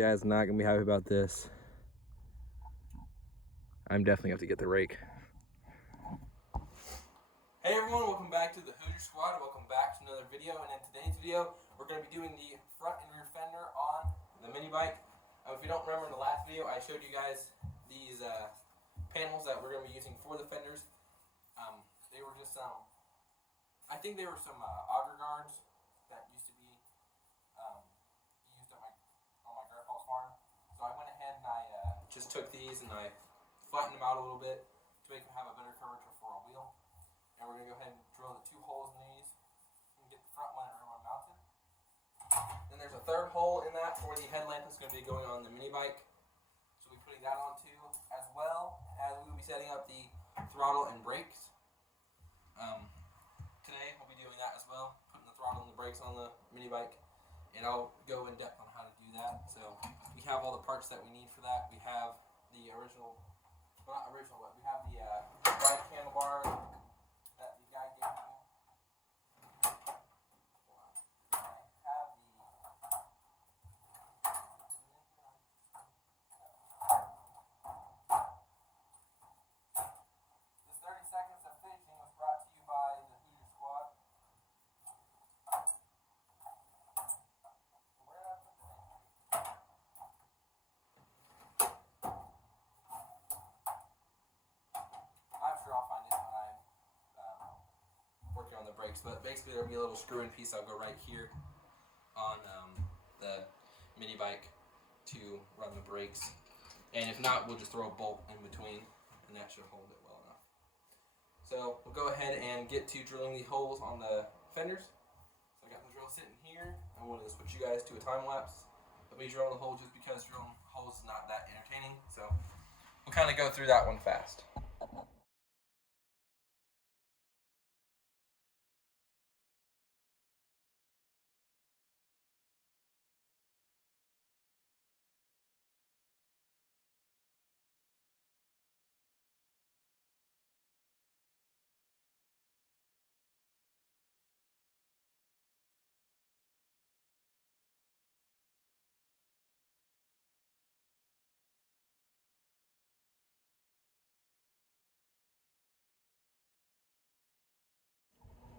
Dad's not gonna be happy about this. I'm definitely gonna have to get the rake. Hey everyone, welcome back to the Hoosier Squad. Welcome back to another video. And in today's video, we're going to be doing the front and rear fender on the mini bike. If you don't remember in the last video, I showed you guys these panels that we're going to be using for the fenders. They were just I think they were some auger guards that used to be used on my grandpa's farm. So I went ahead and I just took these and I flattened them out a little bit to make them have a better curvature for a wheel. And we're going to go ahead and drill the 2 holes in these and get the front one and rear one mounted. Then there's a third hole in that for the headlamp that's going to be going on the mini bike. So we'll be putting that on too, as well as we will be setting up the throttle and brakes. Today we'll be doing that as well, putting the throttle and the brakes on the mini bike. And I'll go in depth on how to do that. So we have all the parts that we need for that. We have the original, well not original, but we have the right handlebar that the guy gave me. I have this 30 seconds of fishing was brought to you by the Hoosier Squad. Where did I put the name? I'm sure I'll find it when I'm working on the brakes, but basically there'll be a little screw-in piece that'll go right here on the mini bike to run the brakes. And if not, we'll just throw a bolt in between and that should hold it well enough. So we'll go ahead and get to drilling the holes on the fenders. So I got the drill sitting here. I'm going to switch you guys to a time lapse of me drilling the hole just because drilling holes is not that entertaining. So we'll kind of go through that one fast.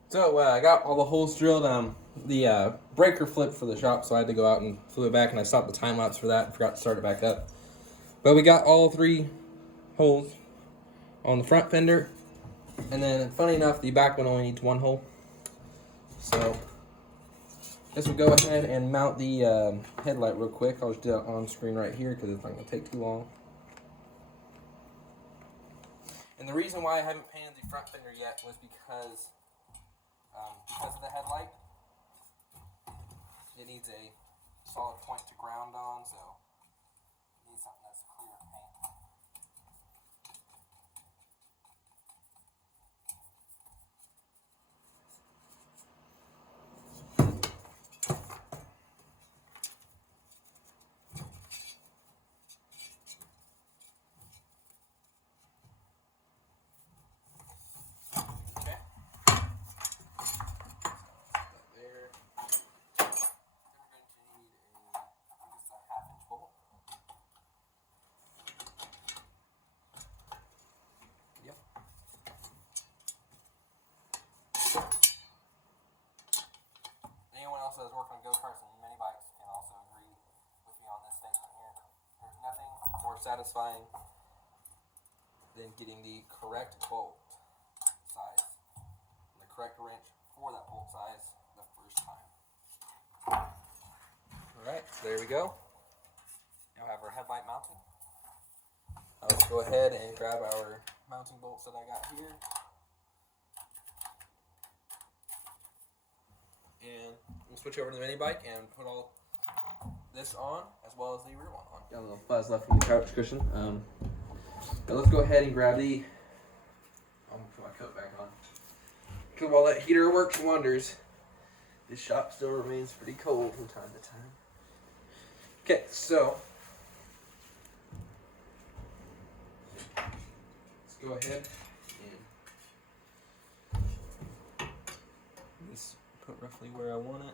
So I got all the holes drilled. The breaker flipped for the shop, so I had to go out and flip it back, and I stopped the time lapse for that and forgot to start it back up. But we got all 3 holes on the front fender, and then funny enough, the back one only needs 1 hole. So I guess we'll go ahead and mount the headlight real quick. I'll just do it on screen right here because it's not going to take too long. And the reason why I haven't painted the front fender yet was because of the headlight. It needs a solid point to ground on, so it needs something that's clear paint. That is working on go-karts and mini bikes can also agree with me on this statement here. There's nothing more satisfying than getting the correct bolt size and the correct wrench for that bolt size the first time. Alright, so there we go. Now we have our headlight mounted. Now let's go ahead and grab our mounting bolts that I got here. And we'll switch over to the mini bike and put all this on as well as the rear one on. Got a little fuzz left from the couch cushion. But let's go ahead and grab the. I'm gonna put my coat back on. Because while that heater works wonders, this shop still remains pretty cold from time to time. Okay, so let's go ahead and just put roughly where I want it.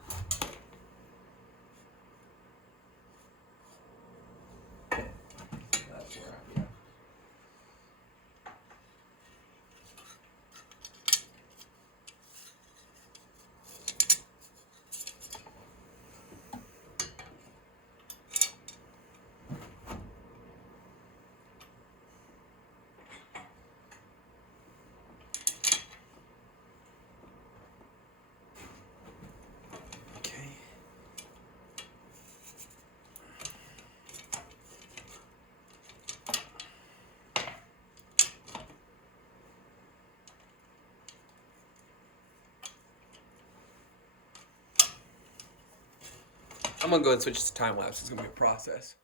I'm gonna go ahead and switch to time lapse. It's gonna be a process.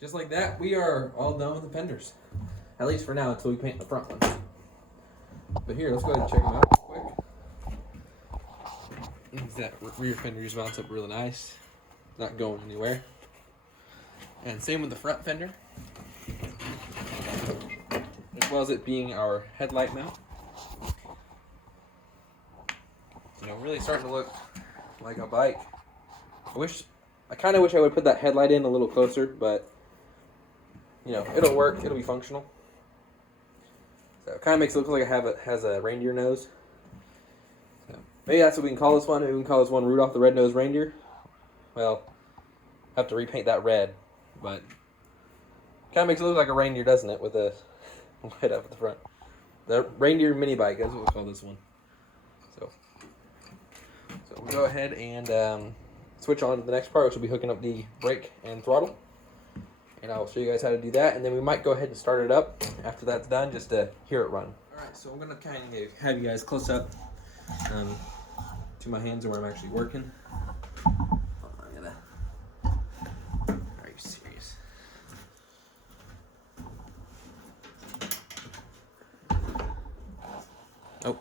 Just like that, we are all done with the fenders. At least for now, until we paint the front ones. But here, let's go ahead and check them out real quick. That rear fender just mounts up really nice. Not going anywhere. And same with the front fender. As well as it being our headlight mount. You know, really starting to look like a bike. I kind of wish I would put that headlight in a little closer, but you know, it'll work. It'll be functional. So it kind of makes it look like it has a reindeer nose. So maybe that's what we can call this one. Maybe we can call this one Rudolph the Red-Nosed Reindeer. Well, have to repaint that red, but kind of makes it look like a reindeer, doesn't it? With a light up at the front. The reindeer mini bike. That's what we call this one. So we'll go ahead and switch on to the next part, which will be hooking up the brake and throttle. And I'll show you guys how to do that, and then we might go ahead and start it up after that's done, just to hear it run. Alright, so I'm going to kind of have you guys close up to my hands where I'm actually working. Are you serious? Oh.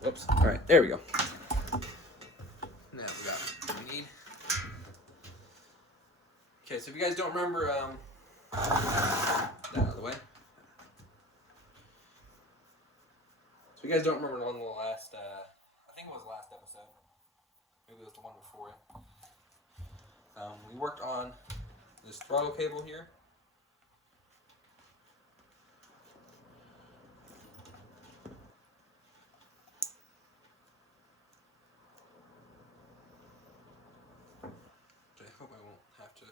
Whoops. Alright, there we go. Now we got what we need. Okay, so if you guys don't remember, that out of the way. So if you guys don't remember on the last, I think it was the last episode. Maybe it was the one before it. We worked on this throttle cable here. Which I hope I won't have to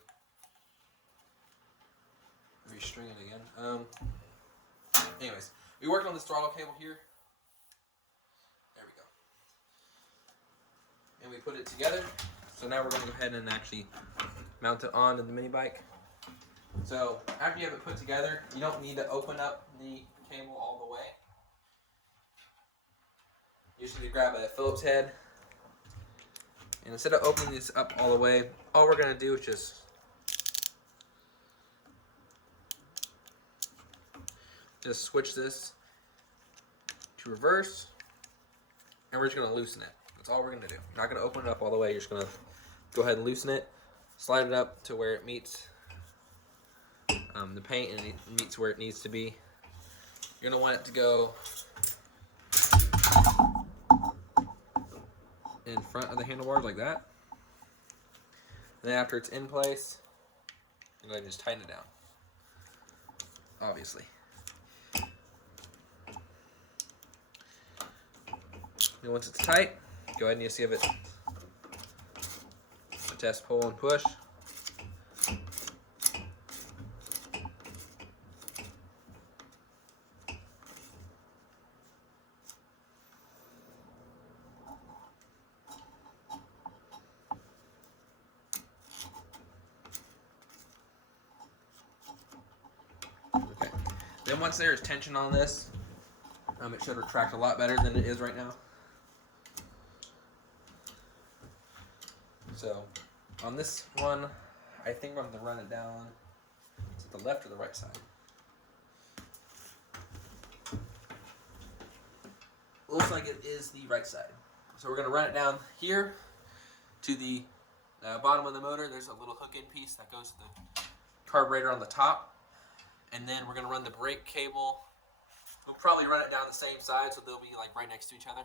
restring it again. Anyways, we worked on this throttle cable here. There we go. And we put it together. So now we're going to go ahead and actually mount it onto the mini bike. So after you have it put together, you don't need to open up the cable all the way. You just need to grab a Phillips head. And instead of opening this up all the way, all we're going to do is just switch this to reverse, and we're just going to loosen it. That's all we're going to do. We're not going to open it up all the way. You're just going to go ahead and loosen it, slide it up to where it meets the paint, and it meets where it needs to be. You're going to want it to go in front of the handlebars like that. And then after it's in place, you're going to just tighten it down, obviously. And once it's tight, go ahead and just give it a test pull and push. Okay. Then once there's tension on this, it should retract a lot better than it is right now. So on this one, I think I'm going to run it down. Is it the left or the right side? Looks like it is the right side. So we're going to run it down here to the bottom of the motor. There's a little hook-in piece that goes to the carburetor on the top. And then we're going to run the brake cable. We'll probably run it down the same side, so they'll be like right next to each other.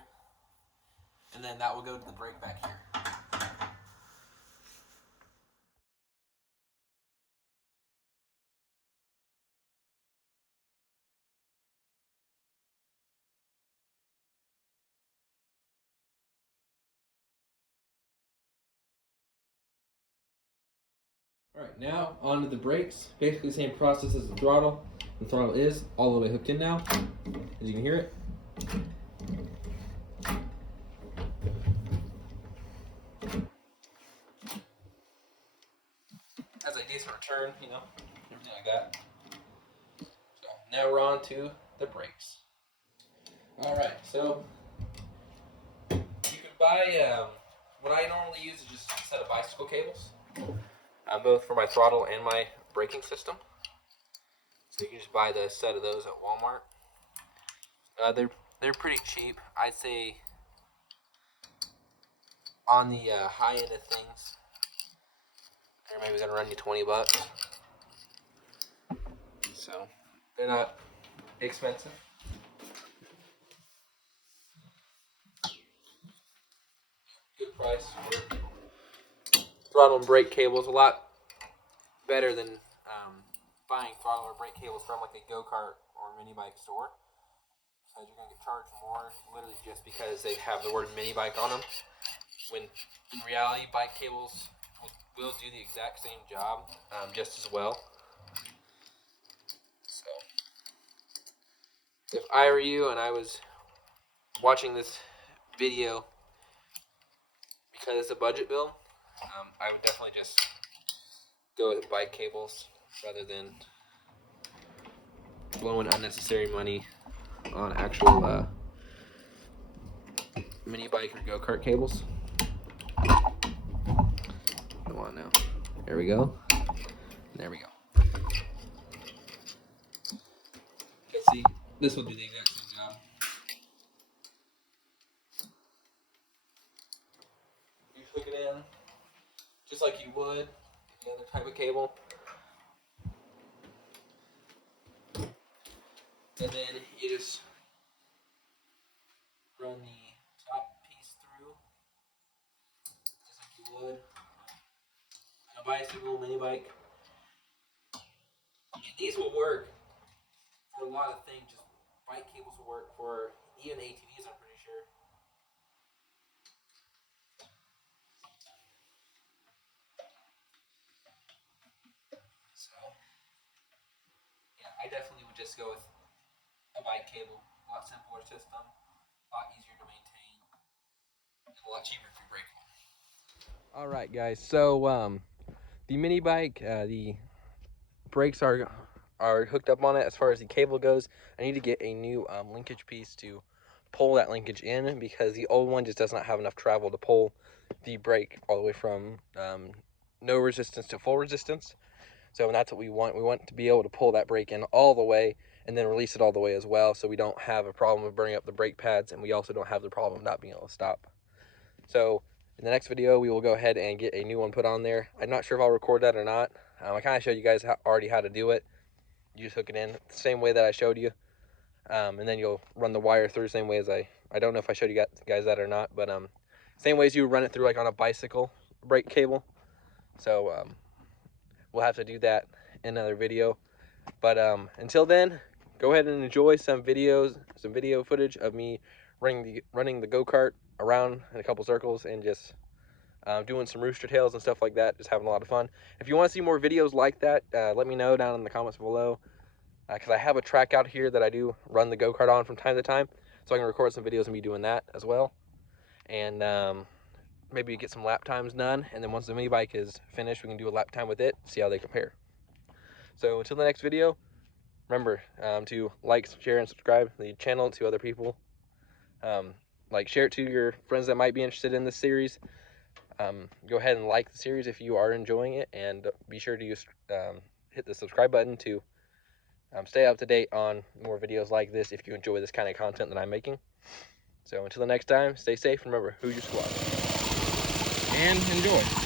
And then that will go to the brake back here. Alright, now onto the brakes. Basically the same process as the throttle. The throttle is all the way hooked in now, as you can hear it. Has a decent return, you know, everything like that. So now we're on to the brakes. Alright, so you can buy, what I normally use is just a set of bicycle cables, both for my throttle and my braking system. So you can just buy the set of those at Walmart. They're pretty cheap. I'd say on the high end of things, they're maybe gonna run you $20. So they're not expensive. Good price. Throttle and brake cables, a lot better than buying throttle or brake cables from like a go-kart or mini bike store. So you're gonna get charged more, literally just because they have the word mini bike on them. When in reality, bike cables will do the exact same job, just as well. So if I were you and I was watching this video because it's a budget build, I would definitely just go with bike cables rather than blowing unnecessary money on actual mini bike or go-kart cables. Come on now. There we go. There we go. Okay, see, this will do the exact same job. You hook it in just like you would any other type of cable. And then you just run the top piece through just like you would on a bicycle, mini bike. And these will work for a lot of things. Just bike cables will work for even ATVs, I'm pretty sure. So, yeah, I definitely would just go with a bike cable. A lot simpler system, a lot easier to maintain, and a lot cheaper if you break one. All right, guys. So the mini bike, the brakes are hooked up on it. As far as the cable goes, I need to get a new linkage piece to pull that linkage in, because the old one just does not have enough travel to pull the brake all the way from no resistance to full resistance. So that's what we want. We want to be able to pull that brake in all the way and then release it all the way as well, so we don't have a problem of burning up the brake pads, and we also don't have the problem of not being able to stop. So in the next video, we will go ahead and get a new one put on there. I'm not sure if I'll record that or not. I kind of showed you guys already how to do it. You just hook it in the same way that I showed you, and then you'll run the wire through the same way as I don't know if I showed you guys that or not, but same way as you run it through like on a bicycle brake cable. So we'll have to do that in another video. But until then, go ahead and enjoy some video footage of me running the go-kart around in a couple circles and just doing some rooster tails and stuff like that, just having a lot of fun. If you want to see more videos like that, let me know down in the comments below, because I have a track out here that I do run the go-kart on from time to time, so I can record some videos of me doing that as well, and maybe get some lap times done, and then once the mini bike is finished, we can do a lap time with it, see how they compare. So until the next video, remember to like, share, and subscribe the channel to other people. Like, share it to your friends that might be interested in this series. Go ahead and like the series if you are enjoying it, and be sure to hit the subscribe button to stay up to date on more videos like this if you enjoy this kind of content that I'm making. So until the next time, stay safe, and remember, Hoosier Squad. And enjoy.